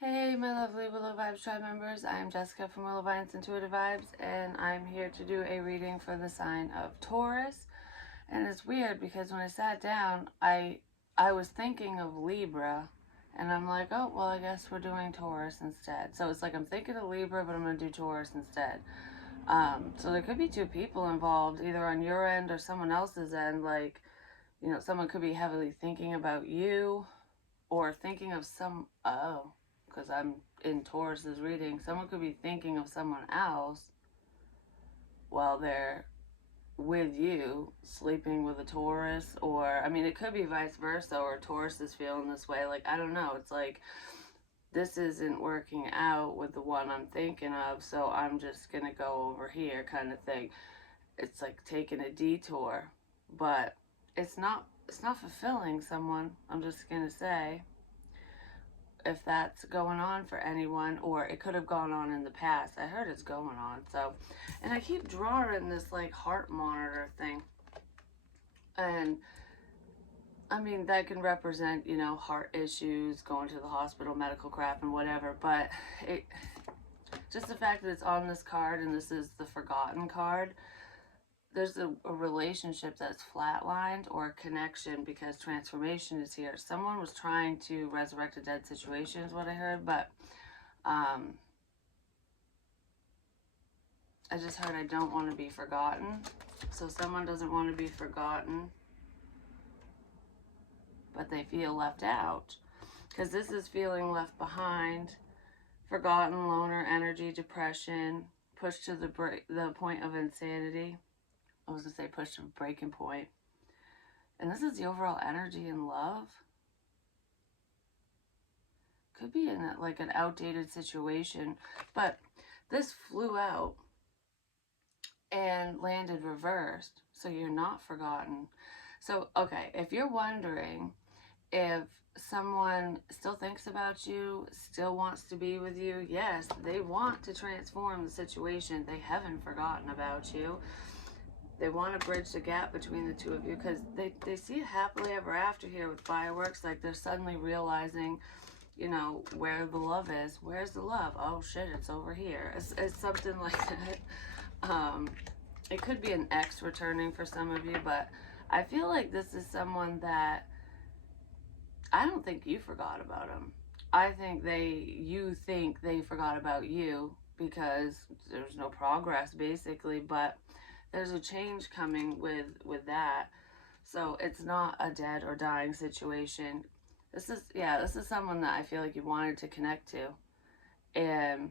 Hey, my lovely Willow Vibes tribe members. I am Jessica from Willow Vibes Intuitive Vibes, and I'm here to do a reading for the sign of Taurus. And it's weird because when I sat down, I was thinking of Libra, and I'm like, oh well, I guess we're doing Taurus instead. So it's like I'm thinking of Libra, but I'm gonna do Taurus instead. So there could be two people involved, either on your end or someone else's end. Like, someone could be heavily thinking about you, or thinking of because I'm in Taurus's reading, someone could be thinking of someone else while they're with you, sleeping with a Taurus, or I mean, it could be vice versa, or Taurus is feeling this way. Like, I don't know. It's like this isn't working out with the one I'm thinking of, so I'm just gonna go over here, kind of thing. It's like taking a detour, but it's not fulfilling someone. I'm just gonna say, if that's going on for anyone, or it could have gone on in the past. I heard it's going on. So, and I keep drawing this like heart monitor thing. And I mean, that can represent, heart issues, going to the hospital, medical crap, and whatever. But it, just the fact that it's on this card and this is the forgotten card, there's a relationship that's flatlined, or a connection, because transformation is here. Someone was trying to resurrect a dead situation, is what I heard, but um, I just heard I don't want to be forgotten. So someone doesn't want to be forgotten, but they feel left out. Because this is feeling left behind, forgotten, loner energy, depression, pushed to the point of insanity. I was going to say pushed to a breaking point. And this is the overall energy in love. Could be in like an outdated situation, but this flew out and landed reversed, so you're not forgotten. So, okay, if you're wondering if someone still thinks about you, still wants to be with you, yes, they want to transform the situation. They haven't forgotten about you. They want to bridge the gap between the two of you, because they see it happily ever after here with fireworks. Like, they're suddenly realizing, where the love is. Where's the love? Oh shit, it's over here. It's something like that. It could be an ex returning for some of you, but I feel like this is someone that, I don't think you forgot about them. I think you think they forgot about you because there's no progress, basically. But there's a change coming with that. So it's not a dead or dying situation. This is someone that I feel like you wanted to connect to, and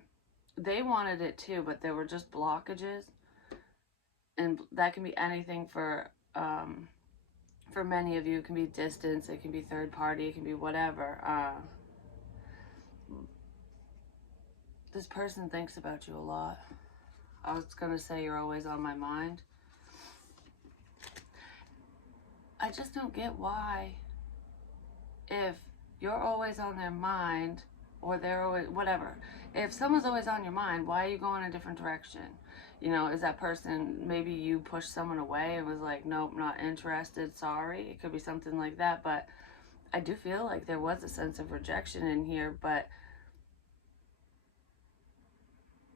they wanted it too, but there were just blockages, and that can be anything for many of you. It can be distance, it can be third party, it can be whatever. This person thinks about you a lot. I was gonna say you're always on my mind. I just don't get why, if you're always on their mind, or they're always whatever. If someone's always on your mind, why are you going a different direction? Is that person, maybe you pushed someone away and was like, nope, not interested, sorry. It could be something like that, but I do feel like there was a sense of rejection in here. But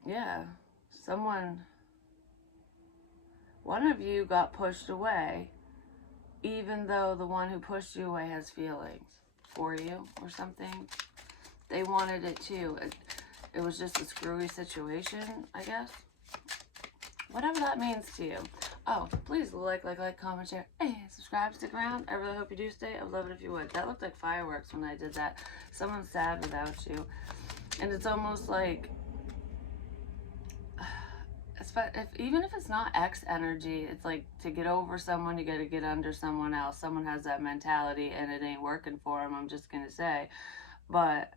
yeah, one of you got pushed away, even though the one who pushed you away has feelings for you or something. They wanted it too. It was just a screwy situation, I guess. Whatever that means to you. Oh, please like, comment, share, and subscribe, stick around. I really hope you do stay. I would love it if you would. That looked like fireworks when I did that. Someone's sad without you. And it's almost like, even if it's not X energy, it's like, to get over someone, you got to get under someone else. Someone has that mentality, and it ain't working for them, I'm just going to say. But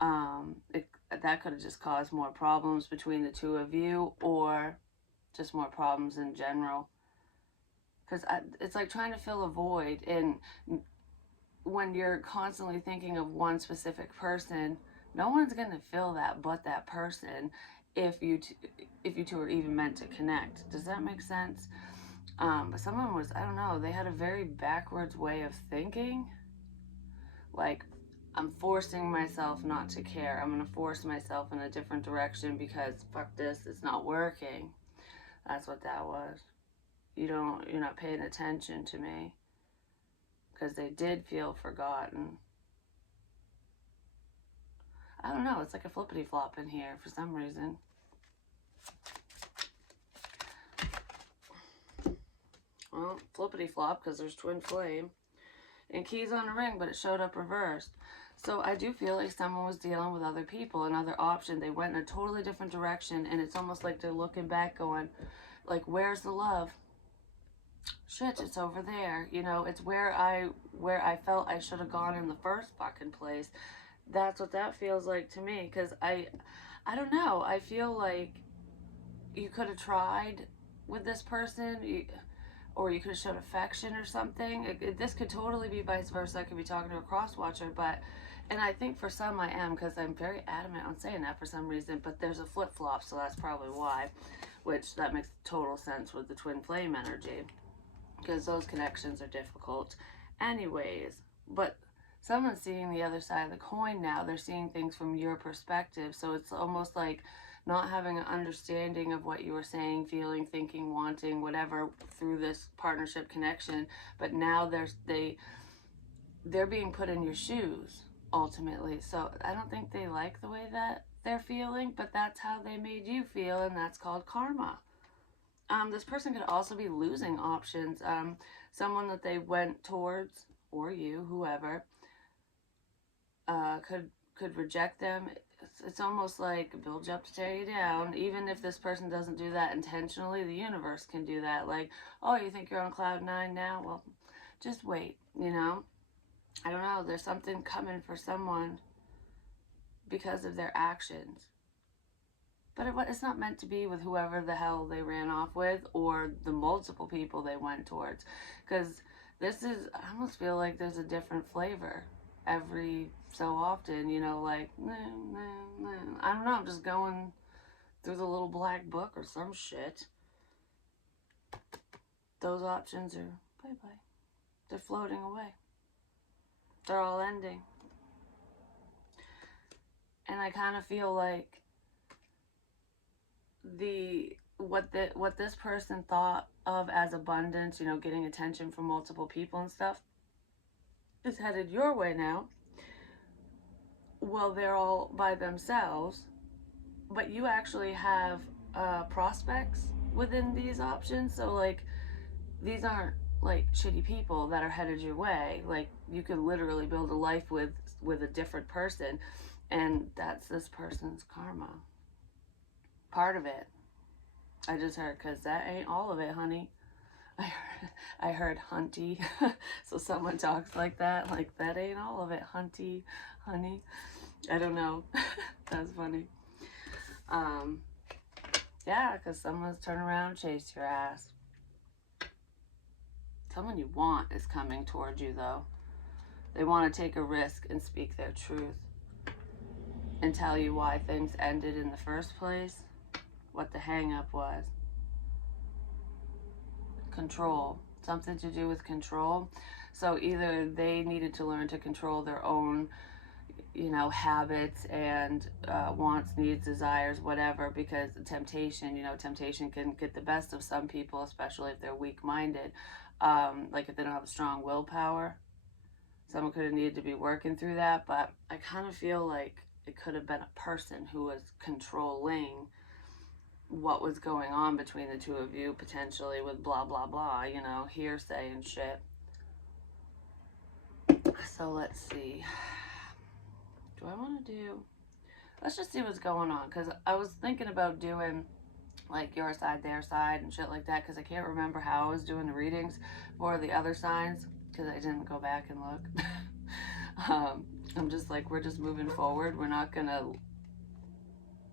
that could have just caused more problems between the two of you, or just more problems in general. Because it's like trying to fill a void, and when you're constantly thinking of one specific person, no one's going to fill that but that person, if you two are even meant to connect. Does that make sense? But someone was, I don't know, they had a very backwards way of thinking. Like, I'm forcing myself not to care. I'm going to force myself in a different direction because fuck this, it's not working. That's what that was. You're not paying attention to me because they did feel forgotten. I don't know, it's like a flippity flop in here for some reason. Well, flippity flop because there's twin flame and keys on a ring, but it showed up reversed. So I do feel like someone was dealing with other people, another option. They went in a totally different direction, and it's almost like they're looking back going, like, where's the love? Shit, it's over there. You know, it's where I felt I should have gone in the first fucking place. That's what that feels like to me, because I don't know. I feel like you could have tried with this person, or you could have shown affection or something. This could totally be vice versa. I could be talking to a cross watcher, but, and I think for some I am, because I'm very adamant on saying that for some reason, but there's a flip flop, so that's probably why, which that makes total sense with the twin flame energy, because those connections are difficult anyways. But someone's seeing the other side of the coin now. They're seeing things from your perspective, so it's almost like not having an understanding of what you were saying, feeling, thinking, wanting, whatever, through this partnership connection. But now they're being put in your shoes ultimately. So I don't think they like the way that they're feeling, but that's how they made you feel, and that's called karma. This person could also be losing options. Someone that they went towards, or you, whoever, could reject them. It's almost like build you up to tear you down. Even if this person doesn't do that intentionally, the universe can do that. Like, oh, you think you're on cloud 9 now? Well, just wait, you know? I don't know. There's something coming for someone because of their actions. But it's not meant to be with whoever the hell they ran off with, or the multiple people they went towards. Because this is, I almost feel like there's a different flavor every so often, you know, like, nah, nah, nah. I don't know, I'm just going through the little black book or some shit. Those options are bye-bye. They're floating away. They're all ending. And I kind of feel like what this person thought of as abundance, you know, getting attention from multiple people and stuff, is headed your way now. Well, they're all by themselves, but you actually have prospects within these options. So like, these aren't like shitty people that are headed your way. Like, you could literally build a life with a different person, and that's this person's karma. Part of it. I just heard, because that ain't all of it, honey. I heard hunty. So someone talks like that ain't all of it, hunty, honey. I don't know. That's funny. Yeah, because someone's turn around, chase your ass. Someone you want is coming towards you, though. They want to take a risk and speak their truth and tell you why things ended in the first place, what the hang-up was. Control. Something to do with control. So either they needed to learn to control their own, you know, habits and wants, needs, desires, whatever, because temptation, you know, temptation can get the best of some people, especially if they're weak-minded. Like if they don't have a strong willpower. Someone could have needed to be working through that, but I kind of feel like it could have been a person who was controlling what was going on between the two of you, potentially, with blah, blah, blah, you know, hearsay and shit. So let's see. Do I want to do... Let's just see what's going on, because I was thinking about doing, like, your side, their side, and shit like that, because I can't remember how I was doing the readings for the other signs, because I didn't go back and look. I'm just like, we're just moving forward. We're not going to...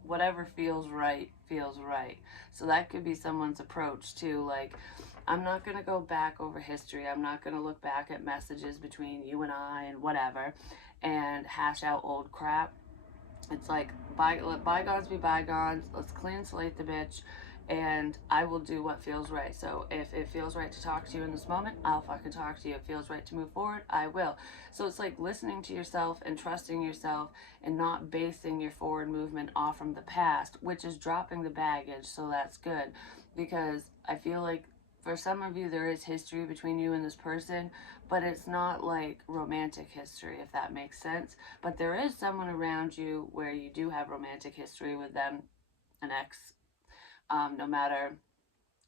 Whatever feels right, feels right. So that could be someone's approach, too. Like, I'm not going to go back over history. I'm not going to look back at messages between you and I and whatever and hash out old crap. It's like, let bygones be bygones. Let's clean slate the bitch and I will do what feels right. So if it feels right to talk to you in this moment, I'll fucking talk to you. If it feels right to move forward, I will. So it's like listening to yourself and trusting yourself and not basing your forward movement off from the past, which is dropping the baggage. So that's good, because I feel like for some of you there is history between you and this person, but it's not like romantic history, if that makes sense. But there is someone around you where you do have romantic history with them, an ex, no matter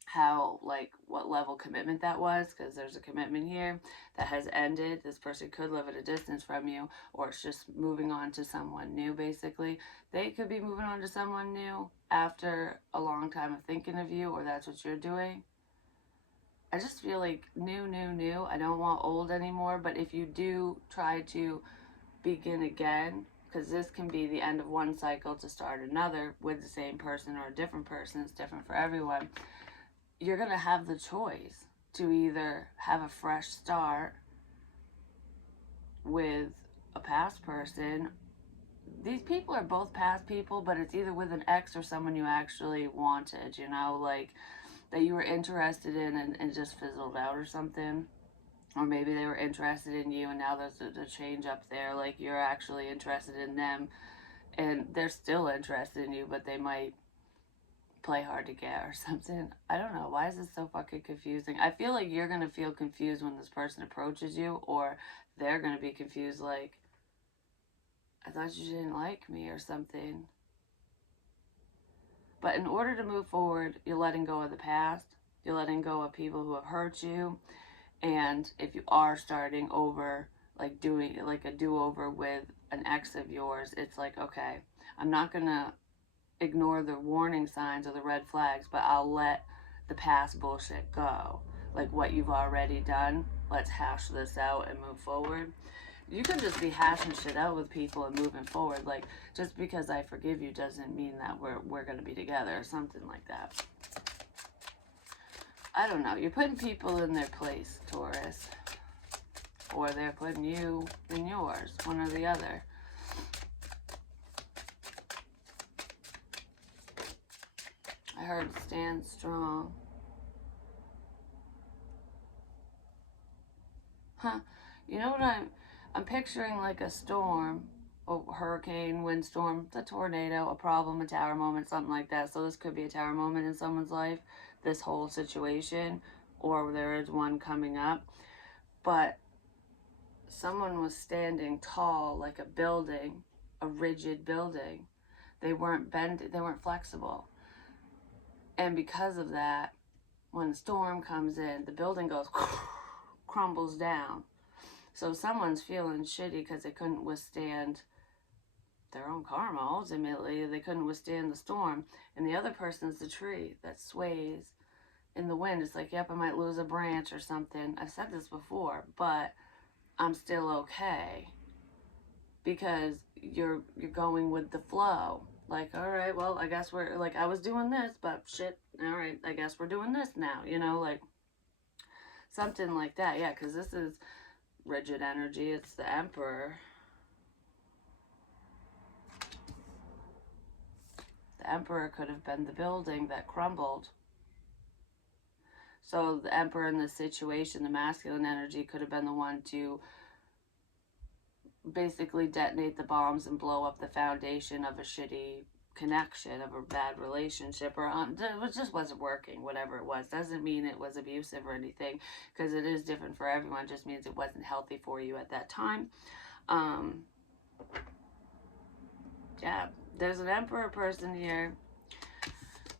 how, like, what level commitment that was, because there's a commitment here that has ended. This person could live at a distance from you, or it's just moving on to someone new. Basically, they could be moving on to someone new after a long time of thinking of you, or that's what you're doing. I just feel like new. I don't want old anymore, but if you do try to begin again, because this can be the end of one cycle to start another with the same person or a different person, it's different for everyone, you're going to have the choice to either have a fresh start with a past person. These people are both past people, but it's either with an ex or someone you actually wanted, you know, like that you were interested in and just fizzled out or something. Or maybe they were interested in you and now there's a change up there, like you're actually interested in them and they're still interested in you, but they might play hard to get or something. I don't know. Why is this so fucking confusing? I feel like you're going to feel confused when this person approaches you, or they're going to be confused like, I thought you didn't like me or something. But in order to move forward, you're letting go of the past. You're letting go of people who have hurt you. And if you are starting over, like doing like a do-over with an ex of yours, it's like, okay, I'm not going to ignore the warning signs or the red flags, but I'll let the past bullshit go. Like what you've already done, let's hash this out and move forward. You can just be hashing shit out with people and moving forward. Like, just because I forgive you doesn't mean that we're gonna be together or something like that. I don't know. You're putting people in their place, Taurus. Or they're putting you in yours, one or the other. I heard stand strong. Huh. You know what I'm picturing, like a storm, a hurricane, windstorm, a tornado, a problem, a tower moment, something like that. So this could be a tower moment in someone's life, this whole situation, or there is one coming up. But someone was standing tall like a building, a rigid building. They weren't bended, they weren't flexible. And because of that, when the storm comes in, the building goes crumbles down. So someone's feeling shitty because they couldn't withstand their own karma. Ultimately, they couldn't withstand the storm. And the other person's the tree that sways in the wind. It's like, yep, I might lose a branch or something. I've said this before, but I'm still okay because you're going with the flow. Like, all right, well, I guess we're like, I was doing this, but shit, all right, I guess we're doing this now, you know, like something like that. Yeah, because this is rigid energy. It's the Emperor. The Emperor could have been the building that crumbled. So the Emperor in this situation, the masculine energy, could have been the one to basically detonate the bombs and blow up the foundation of a shitty connection, of a bad relationship, or it just wasn't working. Whatever it was, doesn't mean it was abusive or anything, because it is different for everyone. It just means it wasn't healthy for you at that time. Yeah, there's an Emperor person here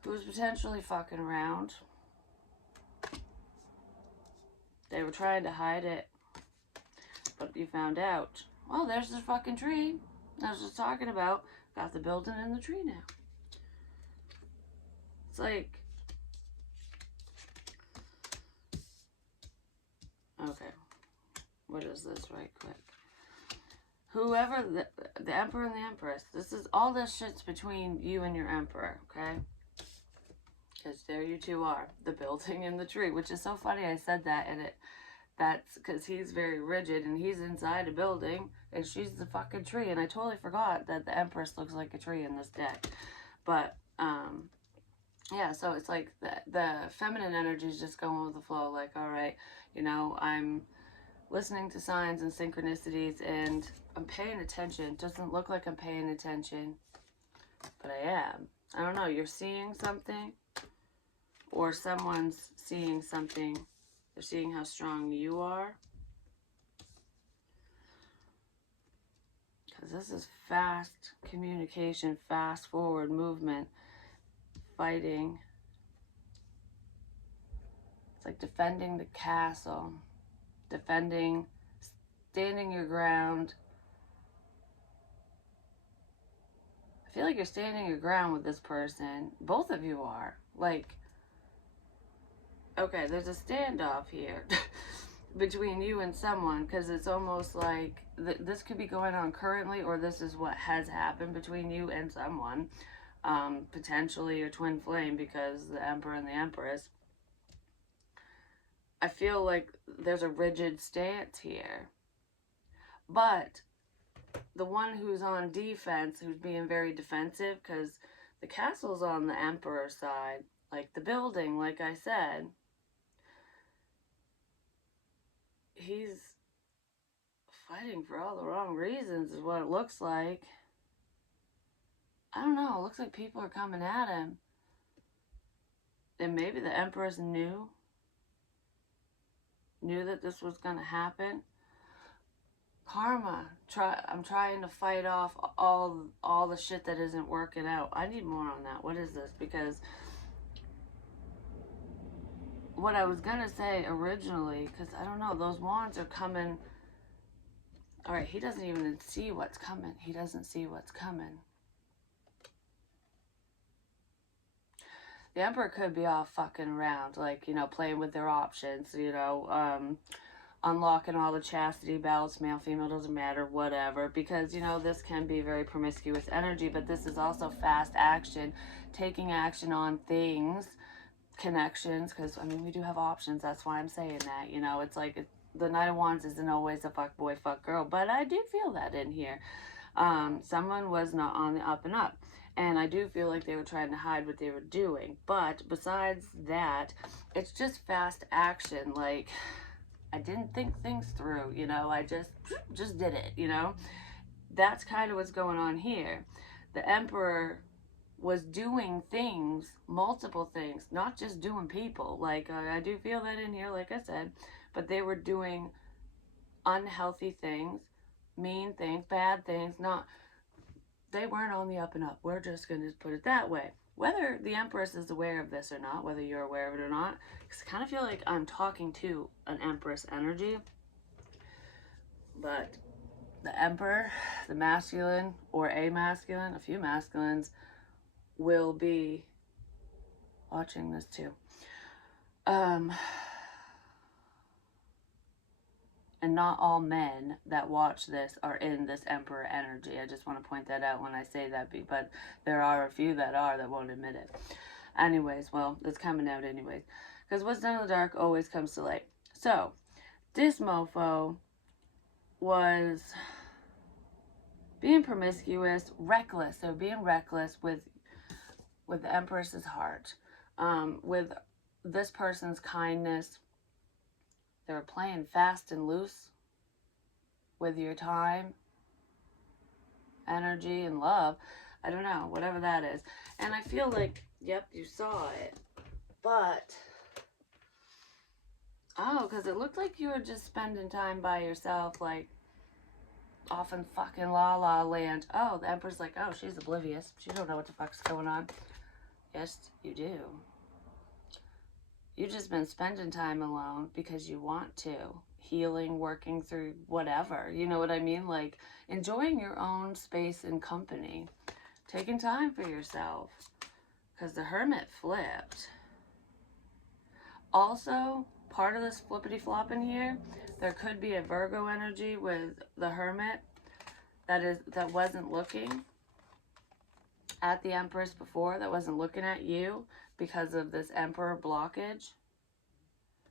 who's potentially fucking around. They were trying to hide it, but you found out. Well, there's this fucking tree I was just talking about. Got the building and the tree now. It's like, okay, what is this right quick? Whoever, the Emperor and the Empress, this is, all this shit's between you and your Emperor, okay? Because there you two are, the building and the tree, which is so funny I said that, and that's because he's very rigid and he's inside a building and she's the fucking tree, and I totally forgot that the Empress looks like a tree in this deck. But yeah, so it's like the feminine energy is just going with the flow. Like, all right, you know, I'm listening to signs and synchronicities and I'm paying attention. It doesn't look like I'm paying attention, but I am. I don't know, you're seeing something or someone's seeing something. They're seeing how strong you are. Because this is fast communication, fast forward movement, fighting. It's like defending the castle, defending, standing your ground. I feel like you're standing your ground with this person. Both of you are. Like, okay, there's a standoff here between you and someone, because it's almost like this could be going on currently, or this is what has happened between you and someone, potentially your twin flame, because the Emperor and the Empress. I feel like there's a rigid stance here, but the one who's on defense, who's being very defensive, because the castle's on the Emperor's side, like the building, like I said, he's fighting for all the wrong reasons, is what it looks like. I don't know, it looks like people are coming at him. And maybe the Empress knew that this was going to happen. Karma. I'm trying to fight off all the shit that isn't working out. I need more on that. What is this? Because what I was gonna say originally, because I don't know, those wands are coming. All right, he doesn't even see what's coming. He doesn't see what's coming. The Emperor could be all fucking around, like, you know, playing with their options, you know, unlocking all the chastity belts, male, female, doesn't matter, whatever, because, you know, this can be very promiscuous energy, but this is also fast action, taking action on things, connections, because, I mean, we do have options, that's why I'm saying that, you know, it's like, the Knight of Wands isn't always a fuck boy, fuck girl, but I do feel that in here. Someone was not on the up and up. And I do feel like they were trying to hide what they were doing. But besides that, it's just fast action. Like, I didn't think things through, you know. I just did it, you know. That's kind of what's going on here. The Emperor was doing things, multiple things, not just doing people. Like, I do feel that in here, like I said. But they were doing unhealthy things, mean things, bad things, not, they weren't on the up and up. We're just going to put it that way. Whether the Empress is aware of this or not, whether you're aware of it or not, because I kind of feel like I'm talking to an Empress energy. But the Emperor, the masculine or a masculine, a few masculines, will be watching this too. And not all men that watch this are in this Emperor energy. I just want to point that out when I say that, but there are a few that won't admit it. Anyways, well, it's coming out anyways. Because what's done in the dark always comes to light. So, this mofo was being promiscuous, reckless. They were being reckless with the Empress's heart, with this person's kindness. They were playing fast and loose with your time, energy, and love. I don't know, whatever that is. And I feel like, yep, you saw it. But, oh, because it looked like you were just spending time by yourself, like, off in fucking La La Land. Oh, the Emperor's like, oh, she's oblivious. She don't know what the fuck's going on. Yes, you do. You've just been spending time alone because you want to. Healing, working through whatever. You know what I mean? Like, enjoying your own space and company. Taking time for yourself. Because the Hermit flipped. Also, part of this flippity-flop in here, there could be a Virgo energy with the Hermit that wasn't looking at the Empress before, that wasn't looking at you, because of this Emperor blockage.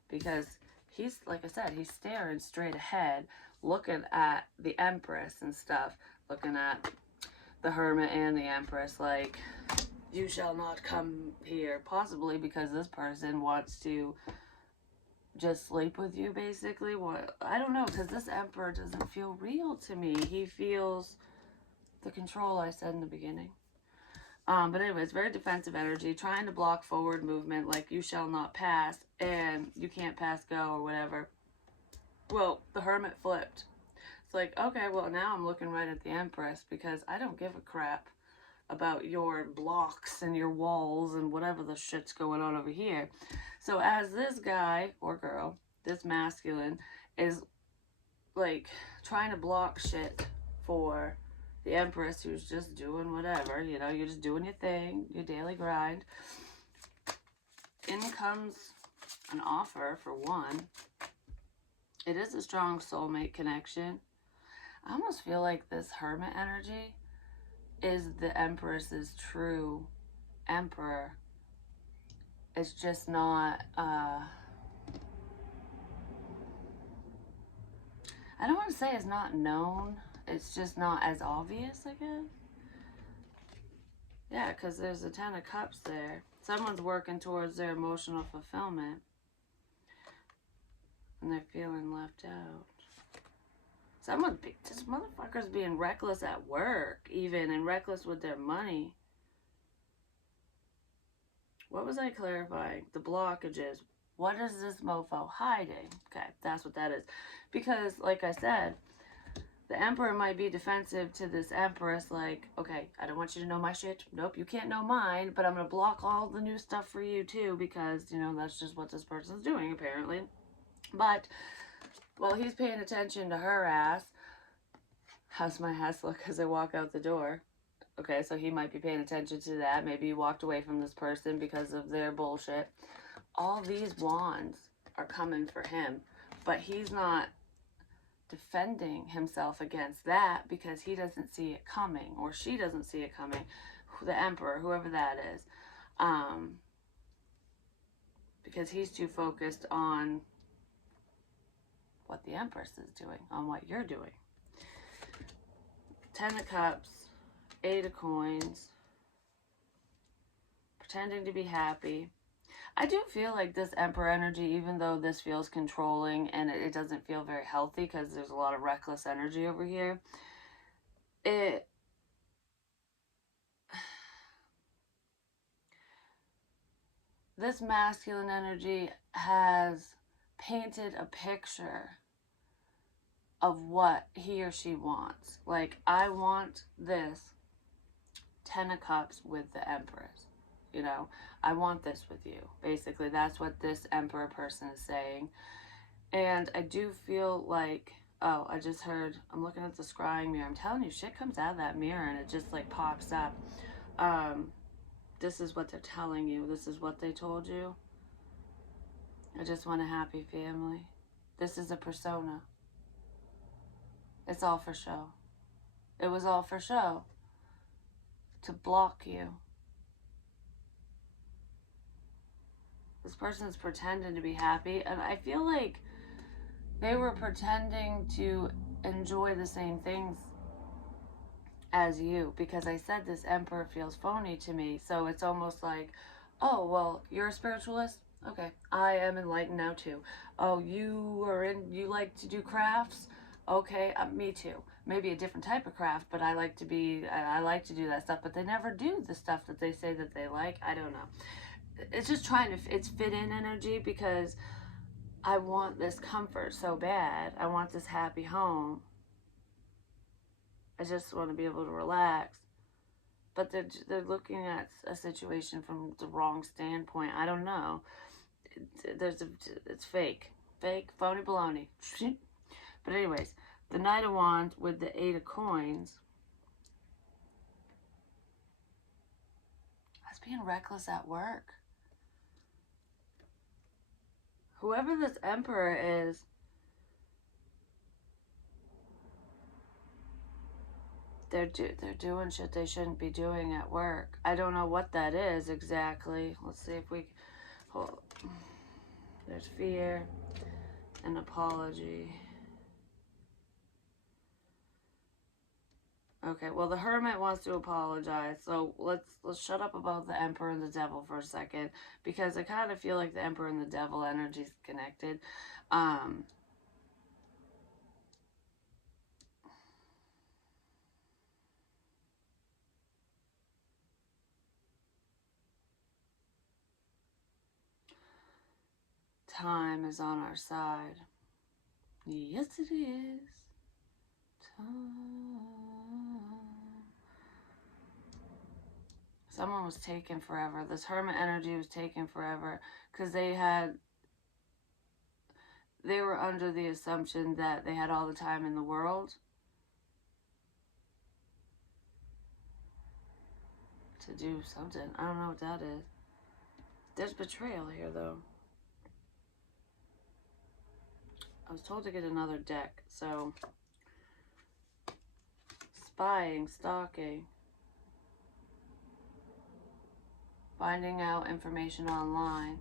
Because he's, like I said, he's staring straight ahead, looking at the Empress and stuff, looking at the Hermit and the Empress, like, you shall not come here, possibly because this person wants to just sleep with you, basically. What, I don't know, because this emperor doesn't feel real to me. He feels the control I said in the beginning. But anyways, very defensive energy, trying to block forward movement, like you shall not pass, and you can't pass go or whatever. Well, the Hermit flipped. It's like, okay, well, now I'm looking right at the Empress, because I don't give a crap about your blocks and your walls and whatever the shit's going on over here. So as this guy or girl, this masculine, is like trying to block shit for the Empress, who's just doing whatever, you know, you're just doing your thing, your daily grind. In comes an offer for one. It is a strong soulmate connection. I almost feel like this Hermit energy is the Empress's true emperor. It's just not, I don't want to say it's not known. It's just not as obvious, I guess. Yeah, because there's a 10 of Cups there. Someone's working towards their emotional fulfillment. And they're feeling left out. This motherfucker's being reckless at work, even, and reckless with their money. What was I clarifying? The blockages. What is this mofo hiding? Okay, that's what that is. Because, like I said, the Emperor might be defensive to this Empress, like, okay, I don't want you to know my shit. Nope, you can't know mine, but I'm going to block all the new stuff for you, too, because, you know, that's just what this person's doing, apparently. But, well, he's paying attention to her ass. How's my ass look as I walk out the door? Okay, so he might be paying attention to that. Maybe he walked away from this person because of their bullshit. All these wands are coming for him, but he's not defending himself against that because he doesn't see it coming, or she doesn't see it coming. The Emperor, whoever that is, because he's too focused on what the Empress is doing, on what you're doing. 10 of Cups, 8 of Coins, pretending to be happy. I do feel like this Emperor energy, even though this feels controlling and it doesn't feel very healthy because there's a lot of reckless energy over here, this masculine energy has painted a picture of what he or she wants. Like, I want this 10 of Cups with the Empress. You know, I want this with you. Basically, that's what this Emperor person is saying. And I do feel like, oh, I just heard, I'm looking at the scrying mirror. I'm telling you, shit comes out of that mirror and it just like pops up. This is what they're telling you. This is what they told you. I just want a happy family. This is a persona. It's all for show. It was all for show. To block you. This person's pretending to be happy, and I feel like they were pretending to enjoy the same things as you, because I said this Emperor feels phony to me, so it's almost like, oh, well, you're a spiritualist? Okay, I am enlightened now too. Oh, you like to do crafts? Okay, me too. Maybe a different type of craft, but I like to do that stuff, but they never do the stuff that they say that they like. I don't know. It's just it's fit in energy, because I want this comfort so bad. I want this happy home. I just want to be able to relax. But they're looking at a situation from the wrong standpoint. I don't know. It's fake. Fake, phony baloney. But anyways, the Knight of Wands with the 8 of Coins. I was being reckless at work. Whoever this Emperor is, they're doing shit they shouldn't be doing at work. I don't know what that is exactly. Let's see if we... There's fear and apology. Okay, well the Hermit wants to apologize, so let's shut up about the Emperor and the Devil for a second, because I kind of feel like the Emperor and the Devil energy's connected. Um, Time is on our side. Yes, it is. Time. Someone was taken forever. This Hermit energy was taken forever because they were under the assumption that they had all the time in the world to do something. I don't know what that is. There's betrayal here, though. I was told to get another deck, so spying, stalking, finding out information online.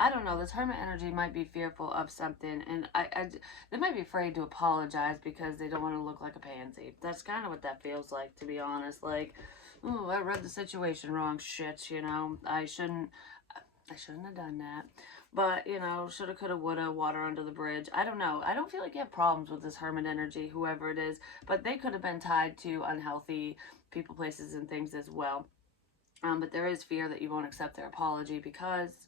I don't know. This Hermit energy might be fearful of something, and they might be afraid to apologize because they don't want to look like a pansy. That's kind of what that feels like, to be honest. Like, oh, I read the situation wrong. Shit, you know, I shouldn't have done that. But, you know, shoulda, coulda, woulda, water under the bridge. I don't know. I don't feel like you have problems with this Hermit energy, whoever it is, but they could have been tied to unhealthy people, places, and things as well. But there is fear that you won't accept their apology because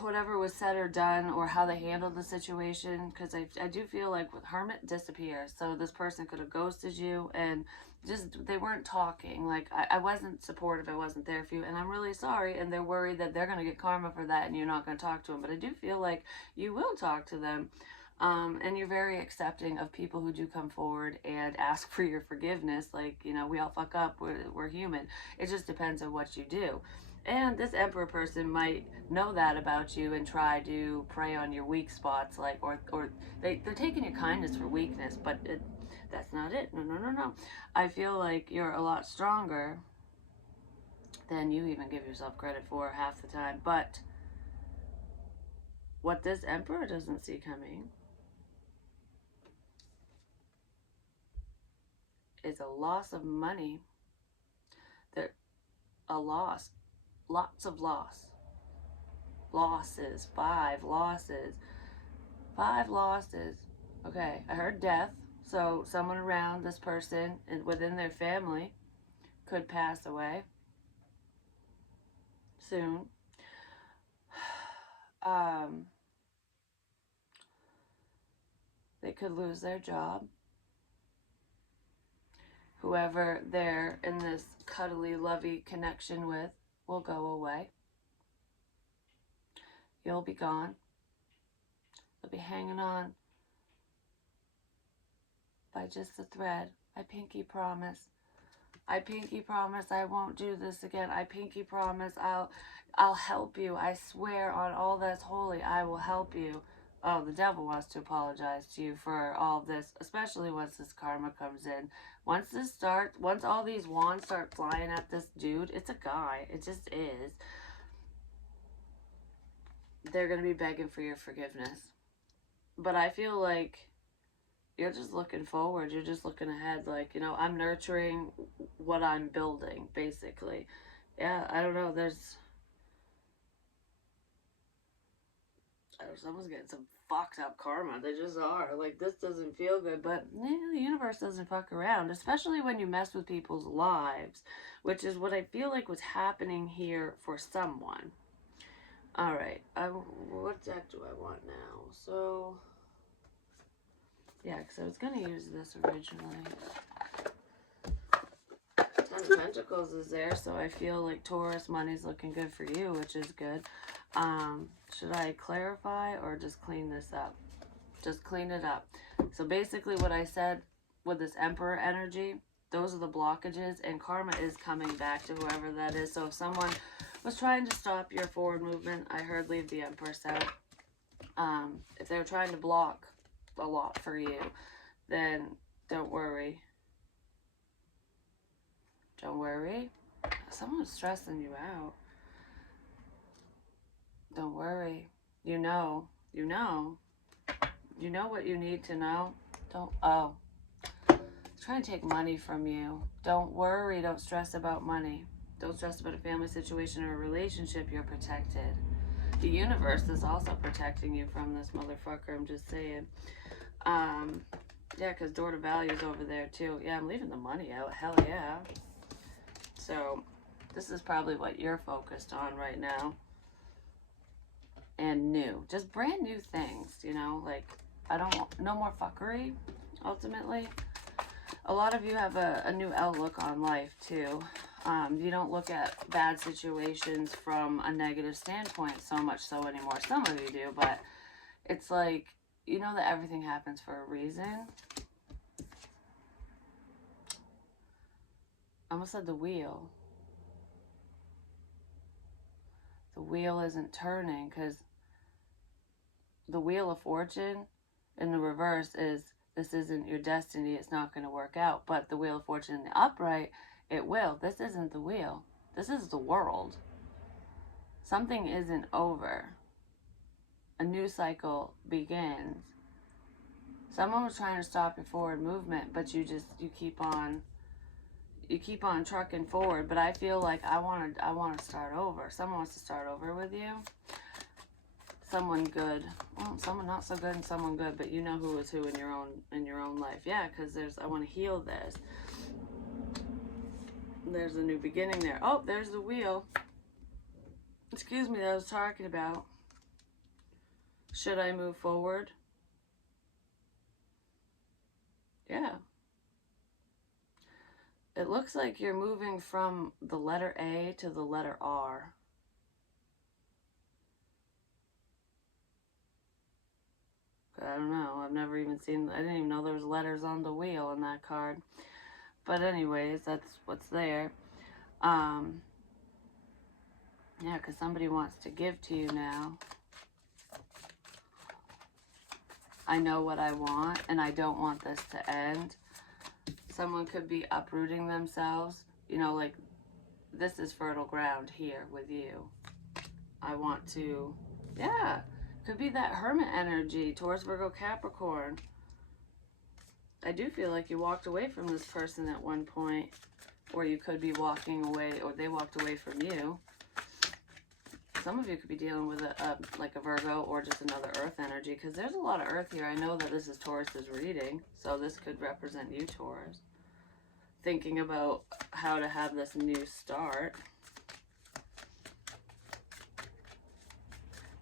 whatever was said or done, or how they handled the situation, because I do feel like with Hermit disappears, so this person could have ghosted you and just they weren't talking. Like, I wasn't supportive, I wasn't there for you, and I'm really sorry, and they're worried that they're going to get karma for that and you're not going to talk to them. But I do feel like you will talk to them. And you're very accepting of people who do come forward and ask for your forgiveness. Like, you know, we all fuck up, we're human. It just depends on what you do. And this Emperor person might know that about you and try to prey on your weak spots, like, or they're taking your kindness for weakness, but that's not it. No, no, no, no. I feel like you're a lot stronger than you even give yourself credit for half the time. But what this Emperor doesn't see coming is a loss of money. There, a loss, lots of loss, losses, 5 losses. 5 losses. Okay, I heard death. So someone around this person and within their family could pass away soon. Um, they could lose their job. Whoever they're in this cuddly, lovey connection with will go away. You'll be gone. They'll be hanging on by just a thread. I pinky promise. I pinky promise I won't do this again. I pinky promise I'll help you. I swear on all that's holy, I will help you. Oh, the devil wants to apologize to you for all this, especially once this karma comes in. Once all these wands start flying at this dude, it's a guy. It just is. They're going to be begging for your forgiveness. But I feel like you're just looking forward. You're just looking ahead. Like, you know, I'm nurturing what I'm building, basically. Yeah, I don't know. Someone's getting some fucked up karma. They just are. Like, this doesn't feel good. But the universe doesn't fuck around, especially when you mess with people's lives, which is what I feel like was happening here for someone. All right. What deck do I want now? So, yeah, because I was going to use this originally. Ten of Pentacles is there, so I feel like Taurus money's looking good for you, which is good. Should I clarify or just clean this up? Just clean it up. So basically what I said with this Emperor energy, those are the blockages, and karma is coming back to whoever that is. So if someone was trying to stop your forward movement, I heard leave the Empress out. If they're trying to block a lot for you, then don't worry. Don't worry. Someone's stressing you out. Don't worry. You know what you need to know. Don't, oh, trying to take money from you. Don't worry, don't stress about money. Don't stress about a family situation or a relationship. You're protected. The universe is also protecting you from this motherfucker, I'm just saying. Yeah, because door to value's over there too. Yeah, I'm leaving the money out. Hell yeah. So, this is probably what you're focused on right now. And new. Just brand new things, you know? Like, I don't want no more fuckery, ultimately. A lot of you have a new outlook on life, too. You don't look at bad situations from a negative standpoint so much so anymore. Some of you do, but it's like, you know that everything happens for a reason. I almost said the wheel. The wheel isn't turning because the wheel of fortune in the reverse is this isn't your destiny, it's not going to work out. But the wheel of fortune in the upright, it will. This isn't the wheel. This is the world. Something isn't over. A new cycle begins. Someone was trying to stop your forward movement, but you keep on trucking forward. But I feel like I want to start over. Someone wants to start over with you. Someone good, well, someone not so good and someone good, but you know who is who in your own life. Yeah, because I want to heal this. There's a new beginning there. Oh, there's the wheel. Excuse me, that I was talking about. Should I move forward? Yeah. It looks like you're moving from the letter A to the letter R. I don't know. I've never even seen, I didn't even know there was letters on the wheel on that card. But anyways, that's what's there. Yeah, because somebody wants to give to you now. I know what I want, and I don't want this to end. Someone could be uprooting themselves. You know, like, this is fertile ground here with you. I want to, yeah. Could be that hermit energy, Taurus, Virgo, Capricorn. I do feel like you walked away from this person at one point, or you could be walking away, or they walked away from you. Some of you could be dealing with like a Virgo or just another Earth energy, because there's a lot of Earth here. I know that this is Taurus's reading, so this could represent you, Taurus. Thinking about how to have this new start.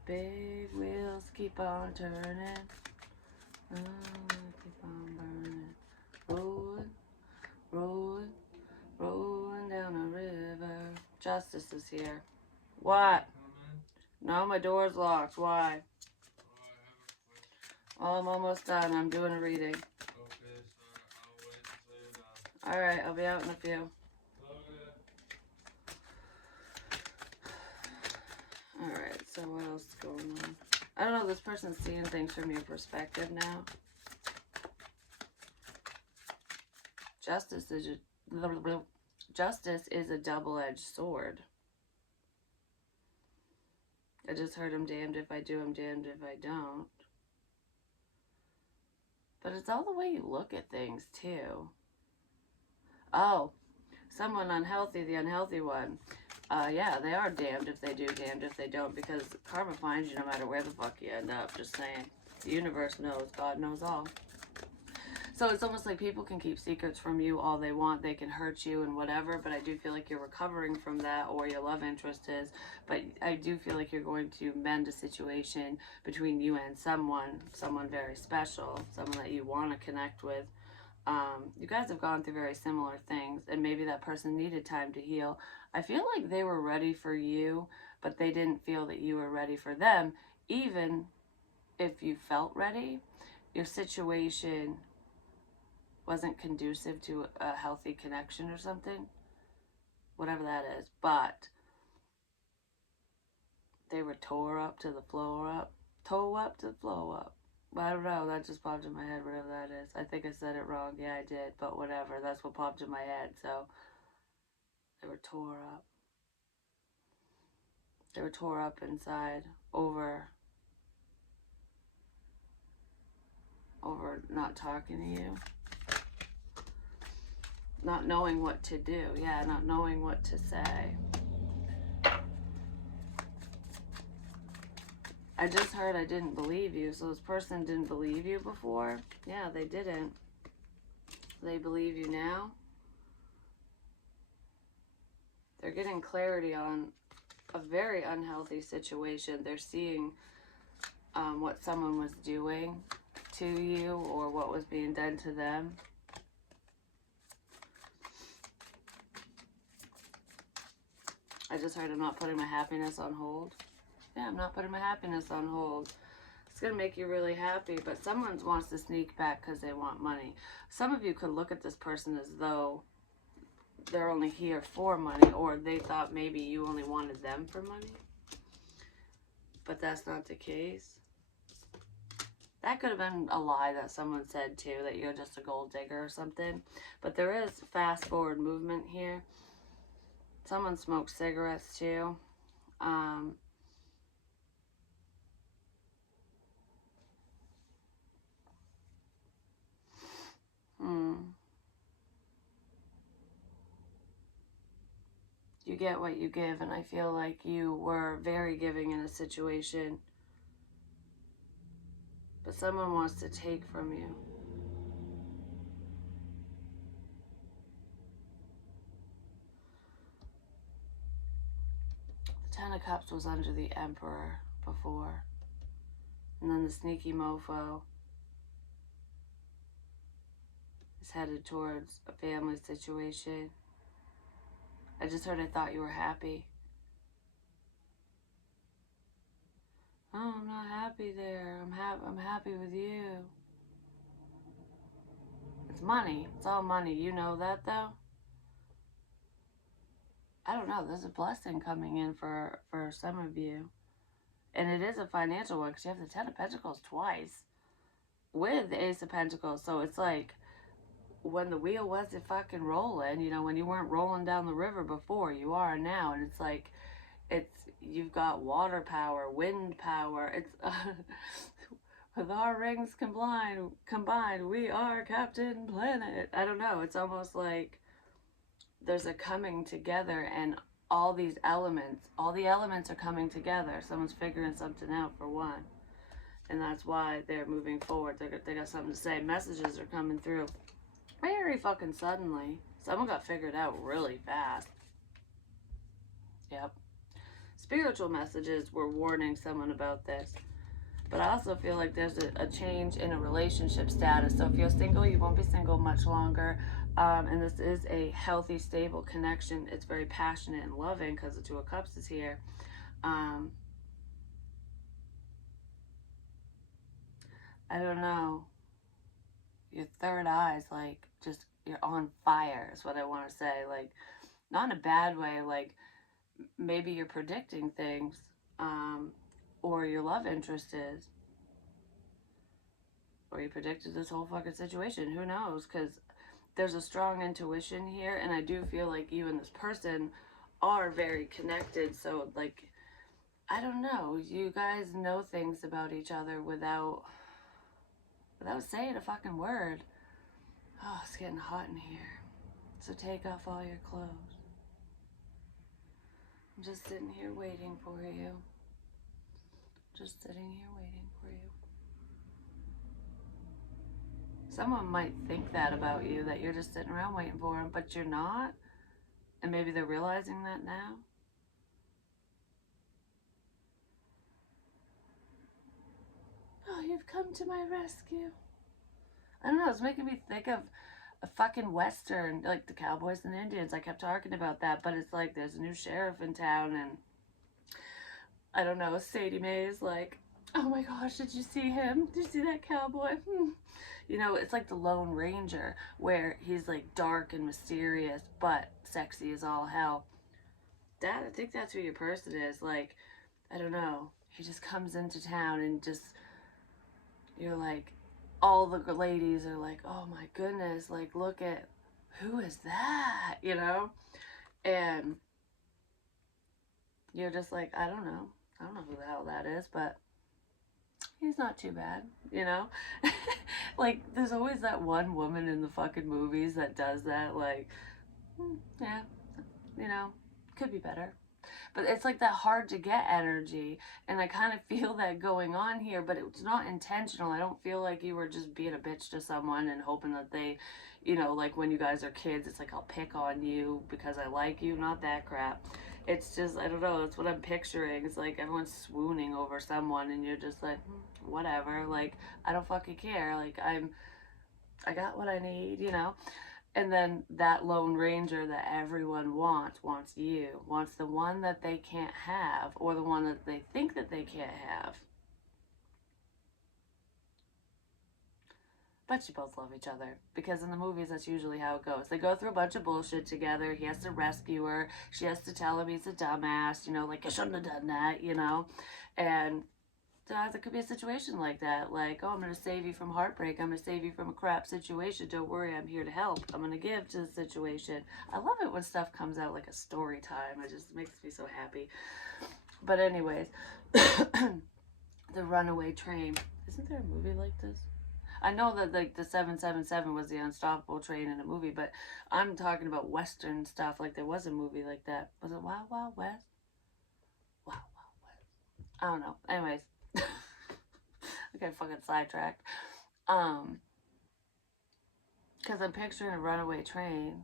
Big wheels keep on turning. Keep on burning. Rolling, rolling, rolling down a river. Justice is here. What? No, my door's locked. Why? Oh, I'm almost done. I'm doing a reading. Okay, so I'll wait until you're done. Alright, I'll be out in a few. Okay. Alright, so what else is going on? I don't know, this person's seeing things from your perspective now. Justice is a double-edged sword. I just heard I'm damned if I do, I'm damned if I don't. But it's all the way you look at things, too. Oh, someone unhealthy, the unhealthy one. Yeah, they are damned if they do, damned if they don't, because karma finds you no matter where the fuck you end up, just saying. The universe knows, God knows all. So it's almost like people can keep secrets from you all they want. They can hurt you and whatever, but I do feel like you're recovering from that, or your love interest is. But I do feel like you're going to mend a situation between you and someone very special, someone that you want to connect with. You guys have gone through very similar things, and maybe that person needed time to heal. I feel like they were ready for you, but they didn't feel that you were ready for them. Even if you felt ready, your situation wasn't conducive to a healthy connection or something, whatever that is. But they were tore up to the floor up, toe up to the floor up. I don't know, that just popped in my head, whatever that is. I think I said it wrong. Yeah, I did, but whatever. That's what popped in my head, so they were tore up. They were tore up inside over over not talking to you. Not knowing what to do. Yeah, not knowing what to say. I just heard I didn't believe you. So this person didn't believe you before? Yeah, they didn't. They believe you now. They're getting clarity on a very unhealthy situation. They're seeing what someone was doing to you or what was being done to them. I just heard I'm not putting my happiness on hold. Yeah, I'm not putting my happiness on hold. It's going to make you really happy, but someone wants to sneak back because they want money. Some of you could look at this person as though they're only here for money, or they thought maybe you only wanted them for money. But that's not the case. That could have been a lie that someone said too, that you're just a gold digger or something. But there is fast forward movement here. Someone smokes cigarettes too. You get what you give, and I feel like you were very giving in a situation. But someone wants to take from you. The Ten of Cups was under the Emperor before. And then the sneaky mofo is headed towards a family situation. I just heard I thought you were happy. Oh, I'm not happy there. I'm happy with you. It's money. It's all money. You know that, though? I don't know. There's a blessing coming in for some of you. And it is a financial one because you have the Ten of Pentacles twice with the Ace of Pentacles. So it's like when the wheel wasn't fucking rolling, you know, when you weren't rolling down the river before, you are now. And it's like, you've got water power, wind power. It's with our rings combined, we are Captain Planet. I don't know. It's almost like there's a coming together, and all the elements are coming together. Someone's figuring something out for one. And that's why they're moving forward. They got something to say. Messages are coming through very fucking suddenly. Someone got figured out really fast. Yep. Spiritual messages were warning someone about this. But I also feel like there's a change in a relationship status. So if you're single, you won't be single much longer. And this is a healthy, stable connection. It's very passionate and loving because the Two of Cups is here. I don't know. Your third eye's like just, you're on fire is what I want to say. Like, not in a bad way. Like, maybe you're predicting things, or your love interest is. Or you predicted this whole fucking situation. Who knows? Because there's a strong intuition here, and I do feel like you and this person are very connected. So, like, I don't know. You guys know things about each other without saying a fucking word. Oh, it's getting hot in here. So take off all your clothes. I'm just sitting here waiting for you. Just sitting here waiting for you. Someone might think that about you, that you're just sitting around waiting for them, but you're not. And maybe they're realizing that now. Oh, you've come to my rescue. I don't know, it's making me think of a fucking Western, like the Cowboys and Indians. I kept talking about that, but it's like there's a new sheriff in town, and I don't know, Sadie Mae is like, oh my gosh, did you see him? Did you see that cowboy? You know, it's like the Lone Ranger, where he's like dark and mysterious, but sexy as all hell. I think that's who your person is. Like, I don't know. He just comes into town and just, you're like, all the ladies are like, oh my goodness, like, look at, who is that? You know? And you're just like, I don't know who the hell that is, but he's not too bad, you know? Like, there's always that one woman in the fucking movies that does that, like, yeah, you know, could be better. But it's like that hard to get energy, and I kind of feel that going on here, but it's not intentional. I don't feel like you were just being a bitch to someone and hoping that they, you know, like when you guys are kids, it's like I'll pick on you because I like you, not that crap. It's just, I don't know, that's what I'm picturing. It's like everyone's swooning over someone and you're just like, whatever, like I don't fucking care. Like I got what I need, you know? And then that Lone Ranger that everyone wants you, wants the one that they can't have or the one that they think that they can't have. But you both love each other because in the movies, that's usually how it goes. They go through a bunch of bullshit together. He has to rescue her. She has to tell him he's a dumbass, you know, like, I shouldn't have done that, you know? And there could be a situation like that. Like, oh, I'm going to save you from heartbreak. I'm going to save you from a crap situation. Don't worry, I'm here to help. I'm going to give to the situation. I love it when stuff comes out like a story time. It just makes me so happy. But anyways, the Runaway Train. Isn't there a movie like this? I know that like the 777 was the Unstoppable Train in a movie, but I'm talking about Western stuff. Like there was a movie like that. Was it Wild Wild West? Wild Wild West. I don't know. Anyways, okay, fucking sidetracked. Um, because I'm picturing a runaway train,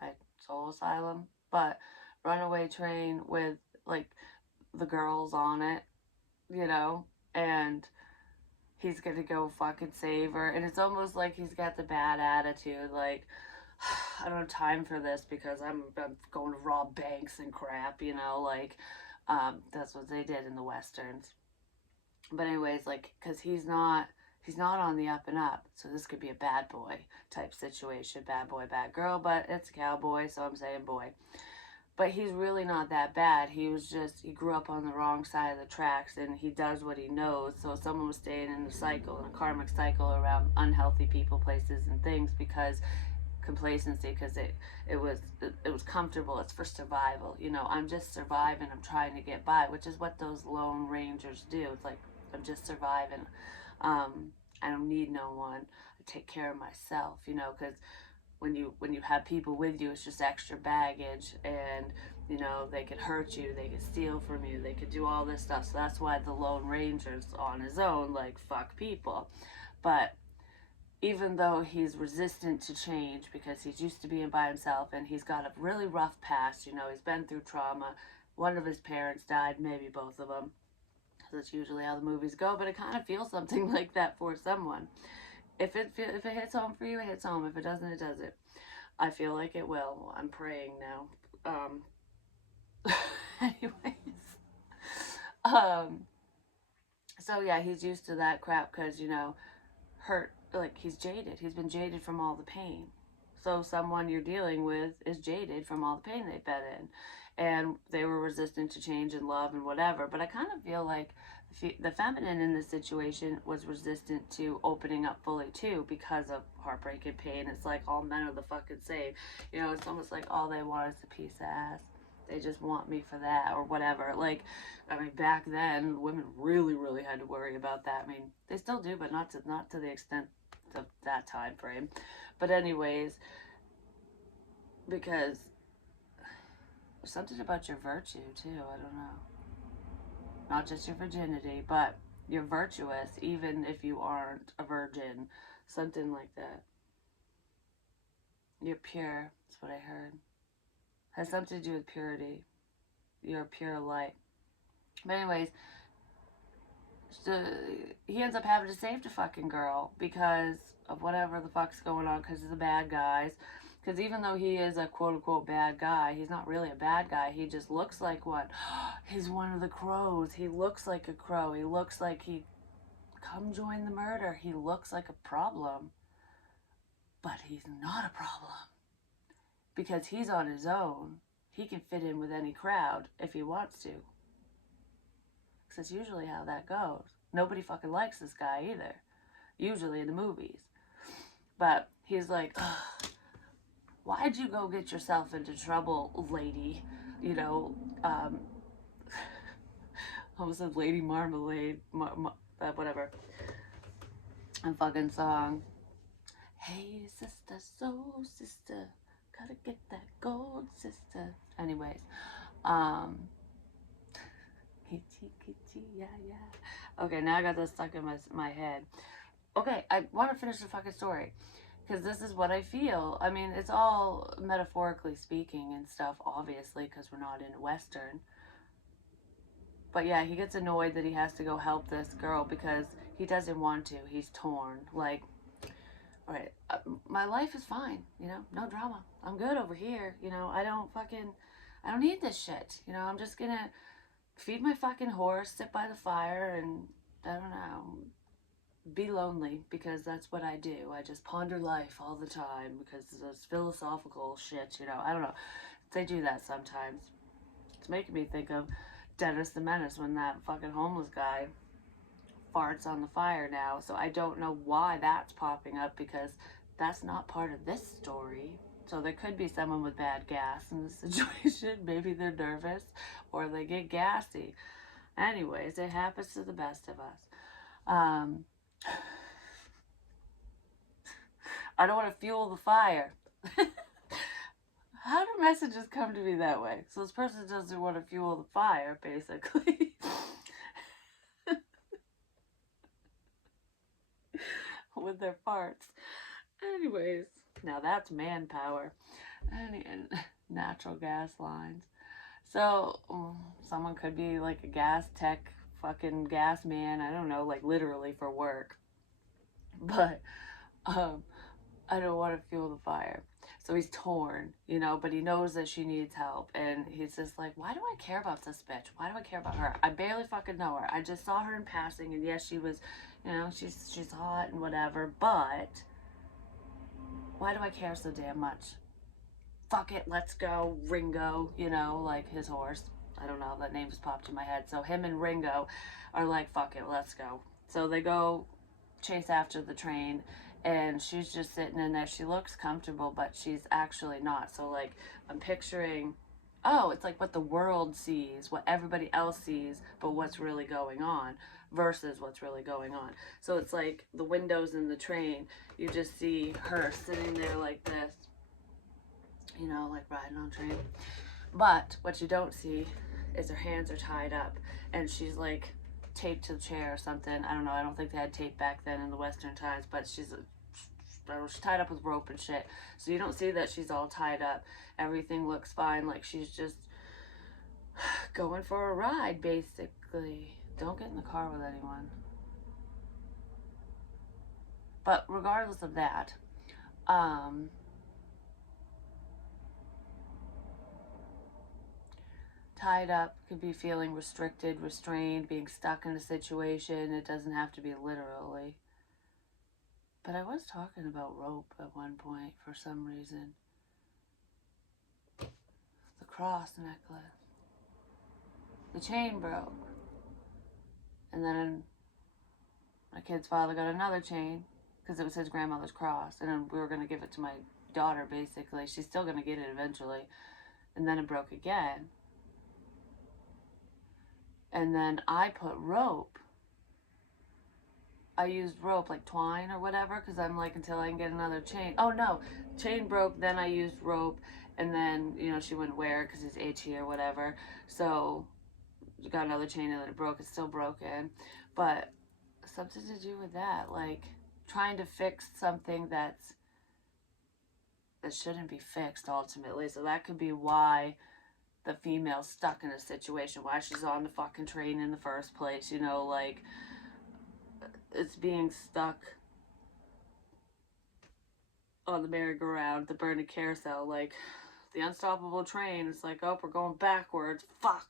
like Soul Asylum, but runaway train with like the girls on it, you know, and he's gonna go fucking save her, and it's almost like he's got the bad attitude, like I don't have time for this because I'm going to rob banks and crap, you know, like that's what they did in the westerns. But anyways, like because he's not on the up and up, so this could be a bad boy type situation, bad boy, bad girl, but it's a cowboy, so I'm saying boy. But he's really not that bad. He grew up on the wrong side of the tracks and he does what he knows. So someone was staying in a cycle, in a karmic cycle around unhealthy people, places, and things because complacency, because it was comfortable. It's for survival. You know, I'm just surviving. I'm trying to get by, which is what those lone rangers do. It's like I'm just surviving. I don't need no one. I take care of myself. You know, because when you have people with you, it's just extra baggage, and you know they could hurt you, they could steal from you, they could do all this stuff. So that's why the Lone Ranger's on his own, like fuck people. But even though he's resistant to change because he's used to being by himself and he's got a really rough past, you know, he's been through trauma. One of his parents died, maybe both of them. That's usually how the movies go, but it kind of feels something like that for someone. If it hits home for you, it hits home. If it doesn't, it doesn't. I feel like it will. I'm praying now. Anyways, um, so yeah, he's used to that crap because you know, hurt. Like he's jaded. He's been jaded from all the pain. So someone you're dealing with is jaded from all the pain they've been in, and they were resistant to change and love and whatever. But I kind of feel like the feminine in this situation was resistant to opening up fully too because of heartbreak and pain. It's like all men are the fucking same. You know, it's almost like all they want is a piece of ass. They just want me for that or whatever. Like, I mean, back then, women really, really had to worry about that. I mean, they still do, but not to the extent of that time frame. But anyways, because there's something about your virtue too. I don't know. Not just your virginity, but you're virtuous even if you aren't a virgin. Something like that. You're pure. That's what I heard. Has something to do with purity. You're a pure light. But anyways, so he ends up having to save the fucking girl because of whatever the fuck's going on because of the bad guys. Because even though he is a quote unquote bad guy, he's not really a bad guy. He just looks like one. He's one of the crows. He looks like a crow. He looks like he come join the murder. He looks like a problem. But he's not a problem. Because he's on his own. He can fit in with any crowd if he wants to. Because that's usually how that goes. Nobody fucking likes this guy either. Usually in the movies. But he's like, ugh, why'd you go get yourself into trouble, lady? You know, almost said Lady Marmalade, whatever. A fucking song. Hey, sister, soul sister, gotta get that gold, sister. Anyways, um, kitty, kitty, yeah, yeah. Okay, now I got this stuck in my head. Okay, I want to finish the fucking story because this is what I feel. I mean, it's all metaphorically speaking and stuff, obviously, because we're not in a Western. But yeah, he gets annoyed that he has to go help this girl because he doesn't want to. He's torn. Like, all right, my life is fine, you know, no drama. I'm good over here, you know. I don't need this shit, you know. I'm just gonna feed my fucking horse, sit by the fire, and I don't know, be lonely because that's what I do. I just ponder life all the time because it's philosophical shit, you know. I don't know. They do that sometimes. It's making me think of Dennis the Menace when that fucking homeless guy farts on the fire now. So I don't know why that's popping up because that's not part of this story. So there could be someone with bad gas in this situation. Maybe they're nervous or they get gassy. Anyways, it happens to the best of us. Um, I don't want to fuel the fire. How do messages come to me that way? So this person doesn't want to fuel the fire, basically. With their farts. Anyways, now that's manpower. And natural gas lines. So, someone could be like a gas tech, fucking gas man. I don't know, like literally for work. But, I don't want to fuel the fire. So he's torn, you know, but he knows that she needs help. And he's just like, why do I care about this bitch? Why do I care about her? I barely fucking know her. I just saw her in passing. And yes, she was, you know, she's hot and whatever. But why do I care so damn much? Fuck it, let's go. Ringo, you know, like his horse. I don't know, that name just popped in my head. So him and Ringo are like, fuck it, let's go. So they go chase after the train, and she's just sitting in there. She looks comfortable, but she's actually not. So like, I'm picturing, oh, it's like what the world sees, what everybody else sees, but what's really going on versus what's really going on. So it's like the windows in the train, you just see her sitting there like this, you know, like riding on a train. But what you don't see is her hands are tied up and she's like taped to the chair or something. I don't know. I don't think they had tape back then in the Western times, but she's tied up with rope and shit. So you don't see that she's all tied up. Everything looks fine. Like she's just going for a ride, basically. Don't get in the car with anyone. But regardless of that, tied up could be feeling restricted, restrained, being stuck in a situation. It doesn't have to be literally. But I was talking about rope at one point for some reason. The cross necklace. The chain broke. And then my kid's father got another chain because it was his grandmother's cross. And then we were going to give it to my daughter, basically. She's still going to get it eventually. And then it broke again. And then I put rope. I used rope, like twine or whatever, because I'm like, until I can get another chain. Oh no, chain broke, then I used rope, and then, you know, she wouldn't wear it because it's itchy or whatever. So, got another chain and then it broke. It's still broken. But something to do with that, like trying to fix something that shouldn't be fixed ultimately. So that could be why the female's stuck in a situation, why she's on the fucking train in the first place, you know, like it's being stuck on the merry-go-round, the burning carousel, like the unstoppable train. It's like, oh, we're going backwards. Fuck.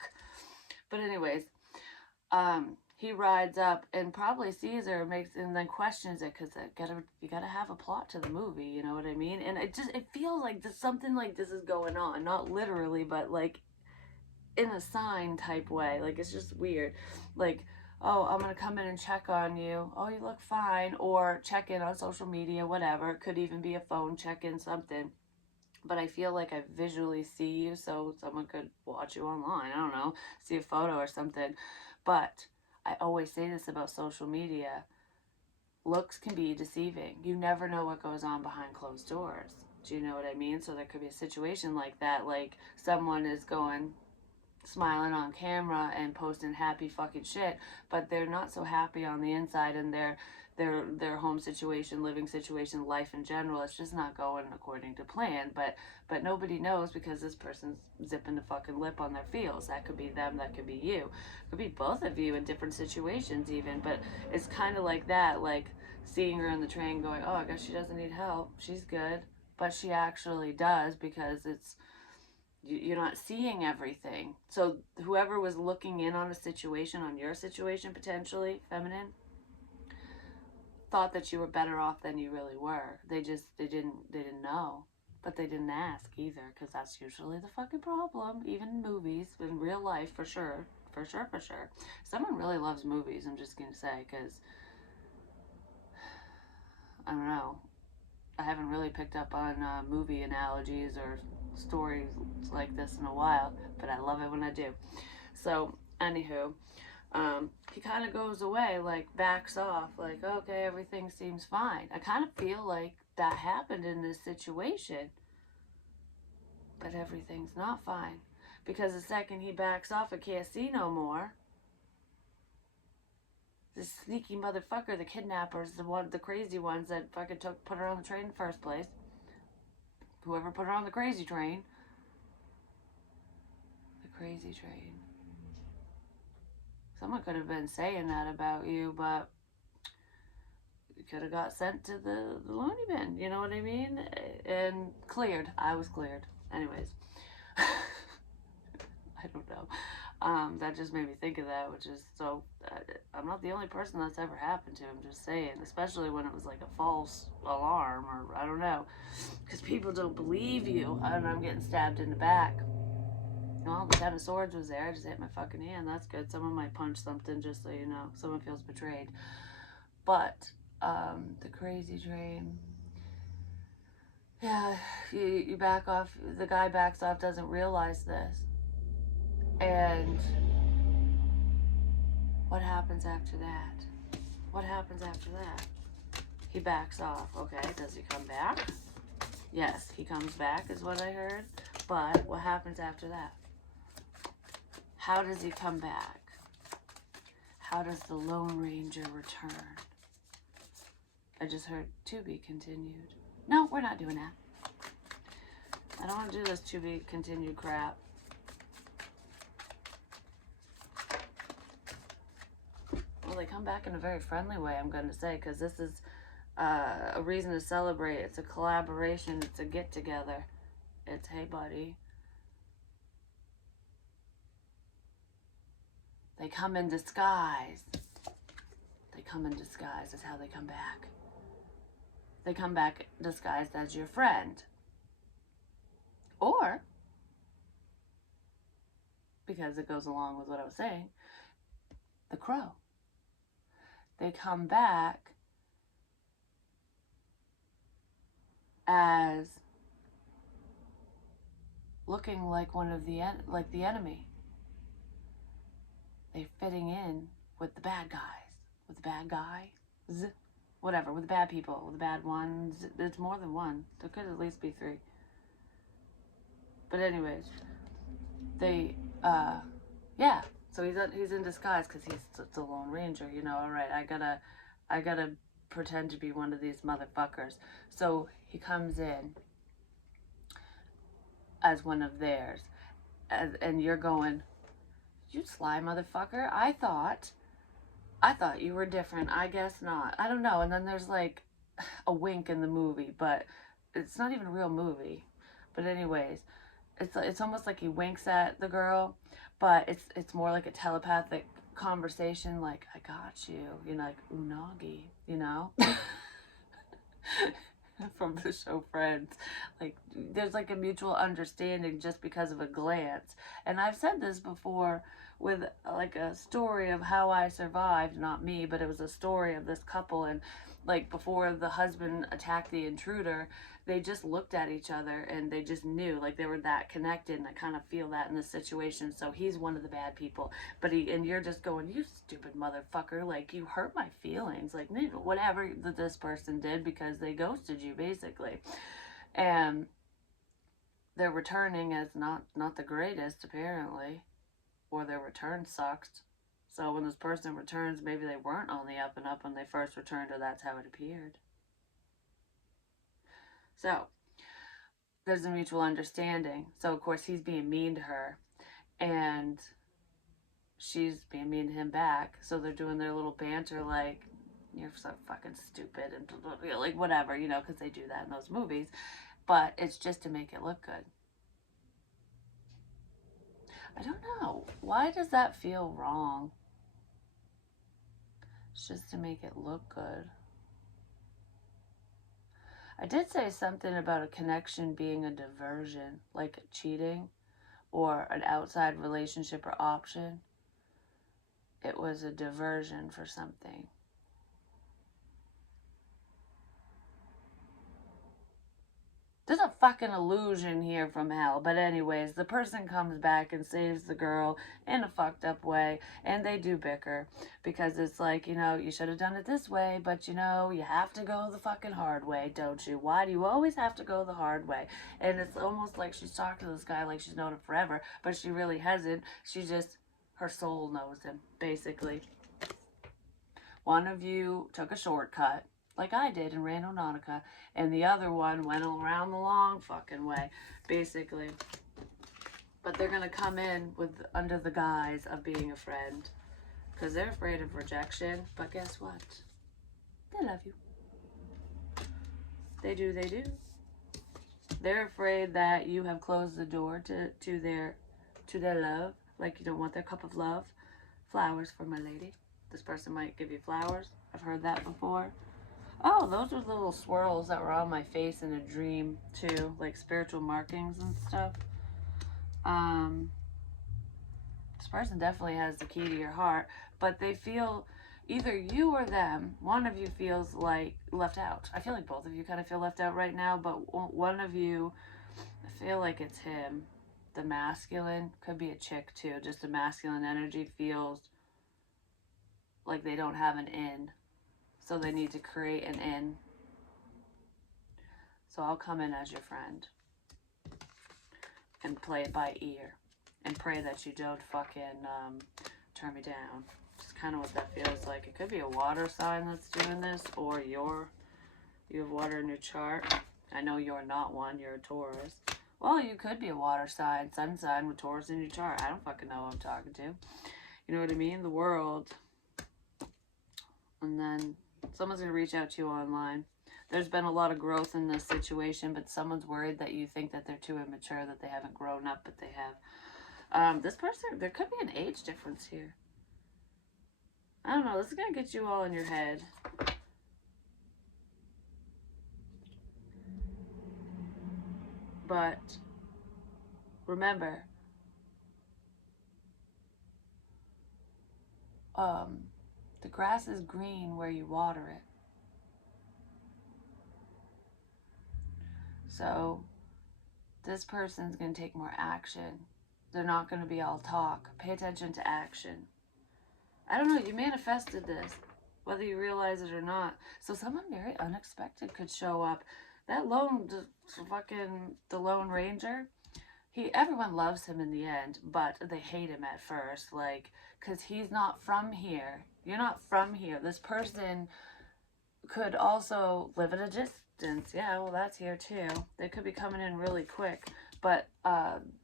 But anyways, he rides up and probably sees her, and then questions it because you gotta have a plot to the movie. You know what I mean? And it feels like there's something like this is going on, not literally, but like in a sign type way. Like it's just weird. Like, oh, I'm gonna come in and check on you. Oh, you look fine. Or check in on social media, whatever. It could even be a phone check-in, something. But I feel like I visually see you, so someone could watch you online. I don't know, see a photo or something. But I always say this about social media. Looks can be deceiving. You never know what goes on behind closed doors. Do you know what I mean? So there could be a situation like that, like someone is going smiling on camera and posting happy fucking shit, but they're not so happy on the inside, and their home situation, living situation, life in general, it's just not going according to plan. But nobody knows because this person's zipping the fucking lip on their feels. That could be them, that could be you. It could be both of you in different situations even, but it's kind of like that, like seeing her in the train going, oh, I guess she doesn't need help. She's good. But she actually does, because you're not seeing everything. So whoever was looking in on a situation, on your situation potentially, feminine, thought that you were better off than you really were. They didn't know, but they didn't ask either, because that's usually the fucking problem. Even in movies, in real life, for sure, for sure, for sure. Someone really loves movies. I'm just gonna say, because I don't know. I haven't really picked up on movie analogies or stories like this in a while, but I love it when I do. So, anywho, he kind of goes away, like backs off, like, okay, everything seems fine. I kind of feel like that happened in this situation, but everything's not fine. Because the second he backs off, I can't see no more. This sneaky motherfucker, the kidnappers, the crazy ones that fucking put her on the train in the first place. Whoever put her on the crazy train. The crazy train. Someone could have been saying that about you, but you could have got sent to the loony bin, you know what I mean? And cleared. I was cleared. Anyways. I don't know. That just made me think of that, which is so. I'm not the only person that's ever happened to. I'm just saying, especially when it was like a false alarm, or I don't know, because people don't believe you. And I'm getting stabbed in the back. Well, the 10 of swords was there. I just hit my fucking hand. That's good. Someone might punch something, just so you know. Someone feels betrayed. But the crazy train. Yeah, you back off. The guy backs off, doesn't realize this. And what happens after that? What happens after that? He backs off. Okay, does he come back? Yes, he comes back is what I heard. But what happens after that? How does he come back? How does the Lone Ranger return? I just heard to be continued. No, we're not doing that. I don't want to do this to be continued crap. Well, they come back in a very friendly way, I'm going to say, because this is a reason to celebrate. It's a collaboration. It's a get-together. It's, hey, buddy. They come in disguise. They come in disguise. That's how they come back. They come back disguised as your friend. Or, because it goes along with what I was saying, the crow. They come back as looking like one of the enemy. They're fitting in with the bad guys, with the bad guys, whatever, with the bad people, with the bad ones. There's more than one. There could at least be 3. But anyways, they, yeah. So he's in disguise because he's the Lone Ranger, you know. All right, I gotta pretend to be one of these motherfuckers. So he comes in as one of theirs, and you're going, you sly motherfucker. I thought you were different. I guess not. I don't know. And then there's like a wink in the movie, but it's not even a real movie. But anyways, it's almost like he winks at the girl, but it's more like a telepathic conversation, like, I got you, you know, like unagi, you know. From the show Friends. Like, there's like a mutual understanding just because of a glance. And I've said this before, with like a story of how I survived, not me, but it was a story of this couple. And like before the husband attacked the intruder, they just looked at each other and they just knew, like they were that connected. And I kind of feel that in this situation. So he's one of the bad people, but and you're just going, you stupid motherfucker, like you hurt my feelings, like whatever that this person did, because they ghosted you basically. And they're returning as not the greatest apparently, or their return sucked. So when this person returns, maybe they weren't on the up and up when they first returned, or that's how it appeared. So there's a mutual understanding. So of course he's being mean to her, and she's being mean to him back. So they're doing their little banter, like you're so fucking stupid and blah, blah, blah, like whatever, you know, because they do that in those movies. But it's just to make it look good. I don't know. Why does that feel wrong? It's just to make it look good. I did say something about a connection being a diversion, like cheating or an outside relationship or option. It was a diversion for something. There's a fucking illusion here from hell. But anyways, the person comes back and saves the girl in a fucked up way, and they do bicker because it's like, you know, you should have done it this way, but you know, you have to go the fucking hard way, don't you? Why do you always have to go the hard way? And it's almost like she's talking to this guy like she's known him forever, but she really hasn't. She just, her soul knows him, basically. One of you took a shortcut, like I did in Randonautica, and the other one went around the long fucking way, basically. But they're gonna come in with under the guise of being a friend, because they're afraid of rejection. But guess what? They love you. They do. They do. They're afraid that you have closed the door to their love, like you don't want their cup of love. Flowers for my lady. This person might give you flowers. I've heard that before. Oh, those were the little swirls that were on my face in a dream too, like spiritual markings and stuff. This person definitely has the key to your heart, but they feel, either you or them, one of you feels like left out. I feel like both of you kind of feel left out right now, but one of you, I feel like it's him. The masculine, could be a chick too, just the masculine energy feels like they don't have an in, so they need to create an in. So I'll come in as your friend and play it by ear and pray that you don't fucking turn me down. It's kind of what that feels like. It could be a water sign that's doing this, or you have water in your chart. I know you're not one, you're a Taurus. Well, you could be a water sign, sun sign with Taurus in your chart. I don't fucking know who I'm talking to. You know what I mean? The world. And then someone's going to reach out to you online. There's been a lot of growth in this situation, but someone's worried that you think that they're too immature, that they haven't grown up, but they have. This person, there could be an age difference here. I don't know. This is going to get you all in your head. But remember, the grass is green where you water it. So this person's going to take more action. They're not going to be all talk. Pay attention to action. I don't know, you manifested this, whether you realize it or not. So someone very unexpected could show up. That the Lone Ranger, everyone loves him in the end, but they hate him at first, like, because he's not from here. You're not from here. This person could also live at a distance. Yeah, well, that's here too. They could be coming in really quick, but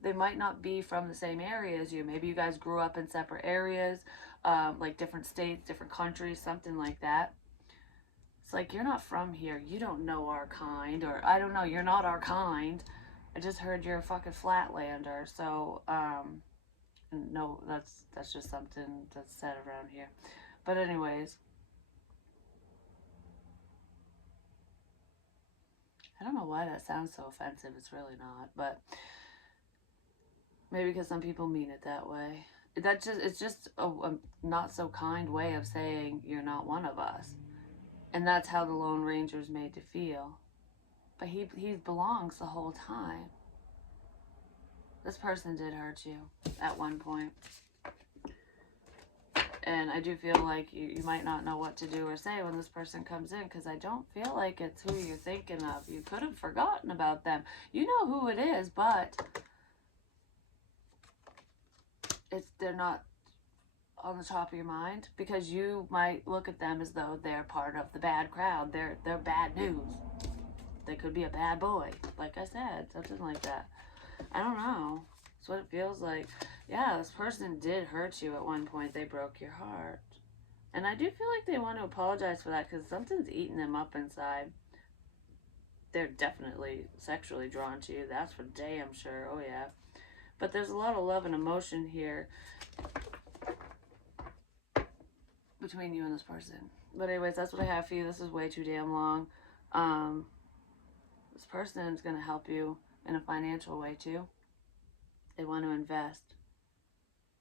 they might not be from the same area as you. Maybe you guys grew up in separate areas, like different states, different countries, something like that. It's like, you're not from here. You don't know our kind, or I don't know, you're not our kind. I just heard you're a fucking flatlander. So, no, that's just something that's said around here. But anyways, I don't know why that sounds so offensive. It's really not, but maybe because some people mean it that way. it's just a not so kind way of saying you're not one of us. And that's how the Lone Ranger's made to feel. But he belongs the whole time. This person did hurt you at one point. And I do feel like you might not know what to do or say when this person comes in, because I don't feel like it's who you're thinking of. You could have forgotten about them. You know who it is, but they're not on the top of your mind, because you might look at them as though they're part of the bad crowd. They're bad news. They could be a bad boy, like I said, something like that. I don't know. That's what it feels like. Yeah, this person did hurt you at one point. They broke your heart. And I do feel like they want to apologize for that, because something's eating them up inside. They're definitely sexually drawn to you. That's for damn sure. Oh, yeah. But there's a lot of love and emotion here between you and this person. But anyways, that's what I have for you. This is way too damn long. This person is going to help you in a financial way too. They want to invest,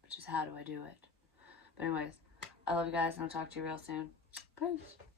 which is how do I do it? But anyways, I love you guys, and I'll talk to you real soon. Peace.